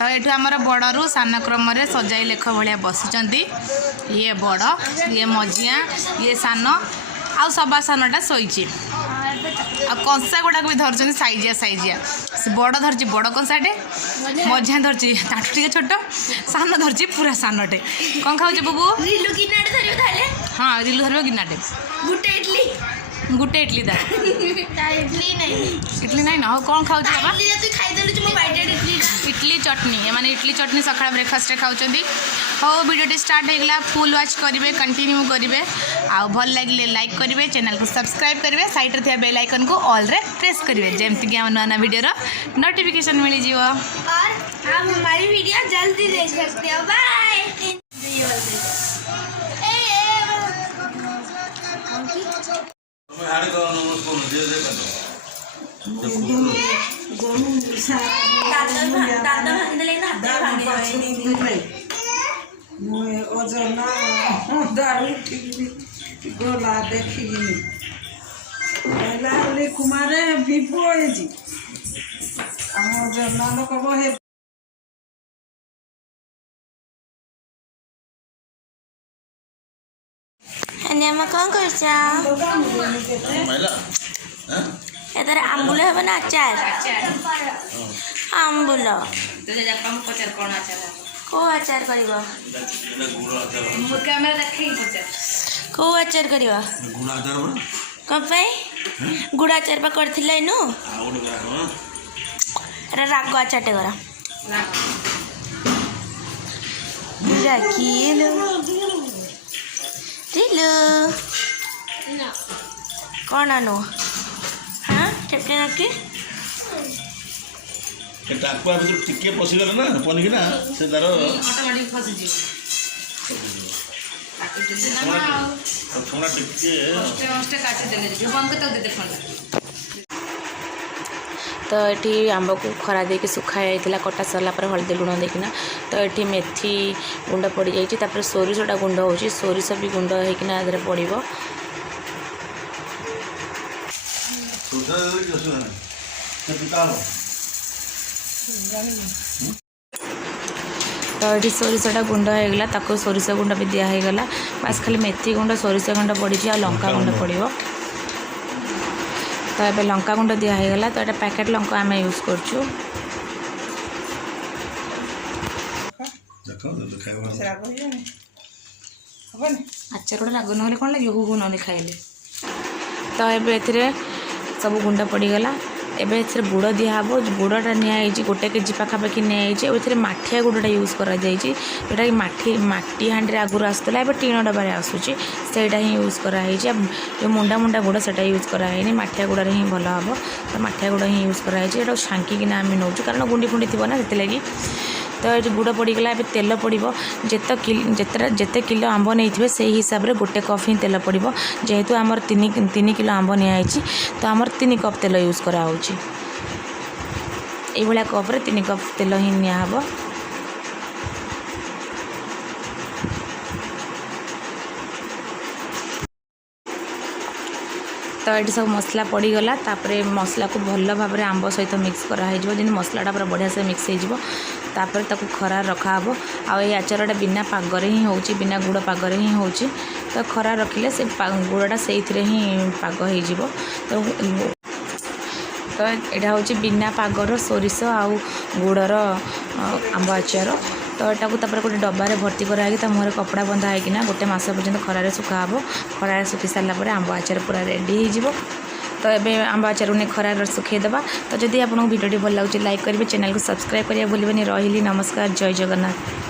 तो ये आमर बड़ू सान क्रम सजाई लेख भाया बसी ये बड़ ये मझिया ये सान आ सभा सानटा शोची कंसा गुड़ाक भी धरती साइजिया साइजिया बड़ धरची बड़ कंसाटे मझिया धरची ताठू टे छोट सान धरची पूरा सानटे कौन खाऊ बुबू हाँ रिलू धर गिनाटे गुटे इडली इडली ना हाँ कौन खाऊ बाबा इडली चटनी माने इडली चटनी सकाळ ब्रेकफास्ट खाऊँ हाँ वीडियो स्टार्ट होगा फुल वाच करेंगे कंटिन्यू करेंगे आ भल लगे लाइक करेंगे चैनल को सब्सक्राइब करेंगे साइड थे बेल आइकन को ऑल रे प्रेस करेंगे जमती कि नुआ नुआ वीडियो नोटिफिकेशन मिल जाए और आप हमारी वीडियो जल्दी देख सकते हो। बाय। ओजना दारू गला देखिनी पहला कुमारे विपो जी ओजना लोक हे कौन कर आंबुल हे ना अचार आंबुल को अचार कर को अचार कर कौन गुड़ अचार पा कर राग अचारटे कर कौन आनु हाँ चटनी रखी टाकुआ भर टिके पशिगला ना पनिकी ना से तार ऑटोमेटिक फसी जी थोड़ा टिके ऑस्टे काट देले जी बंद कर दे देखो तो ये आंब को खरा देके सुखाई कटा सरला पर हल्दी लुण देकिना तो ये मेथी गुंड पड़ जाइए सोरिषटा गुंड हो सोरिष भी गुंड होना पड़ो तो ये सोरिषटा गुंड होगा ताको सोरिष गुंड भी दिगला बास खाली मेथी गुंड सोरिष गुंड पड़ी आ लंका गुंड पड़ो तो ये लंका गुंड दिगला तो ये पैकेट लंका आम यूज कर आचार गोटे राग ना कौन लगे हु ना खाइले तो ये सब गुंड पड़गला एवं गुड़ दिहब गुड़टा नि गोटे केजी पाखापाखि नि माठिया गुड़टा यूज कर जोटा कि माटी हाँडी आगुरी आसूला ए टीण डबार आसूसी सेटा ही यूज कराई जो मुंडा मुंडा गुड़ से यूज कराई माठिया गुड़ ही भल हम तो माठिया गुड़ ही यूज कराई छांकिना आम नौ कारण गुंडी फुंडी थी ना से तो ये गुड़ पड़गला ए तेल पड़ो जिते किलो आंब नहीं से हिसाब से गोटे कप ही तेल पड़ो जेहेतु आमर 3 किलो आंब नि तो आमर 3 कप तेल यूज कराऊँ ये कप 3 कप तेल ही निब तो ये सब मसला पड़गला मसला को भल भाव में आंब सहित मिक्स कराई जी मसलाटा पूरा बढ़िया से मिक्स होपर ताको खरा रखा आ आचारटा बिना पागर ही हो बिना गुड़ पागर ही हो तो खरा रखिले से गुड़टा से ही पाग हो तो यहाँ हूँ बिना पागर सोरिष आ गुड़र आंब आचार तो यहाँ गोटे डबारे भर्ती कराई मुहर कपड़ा बंधा होना गोटे मस पर्यटन खरारे सुखा हे खरारे सुखी सारापर आंब आचार पूरा रेडी हो तो ये आंब आचार नहीं खरार सुखेदेवा तो जदि आपको वीडियो भल लगे लाइक करेंगे चैनल को सब्सक्राइब करेंगे भूलें रही नमस्कार जय जगन्नाथ।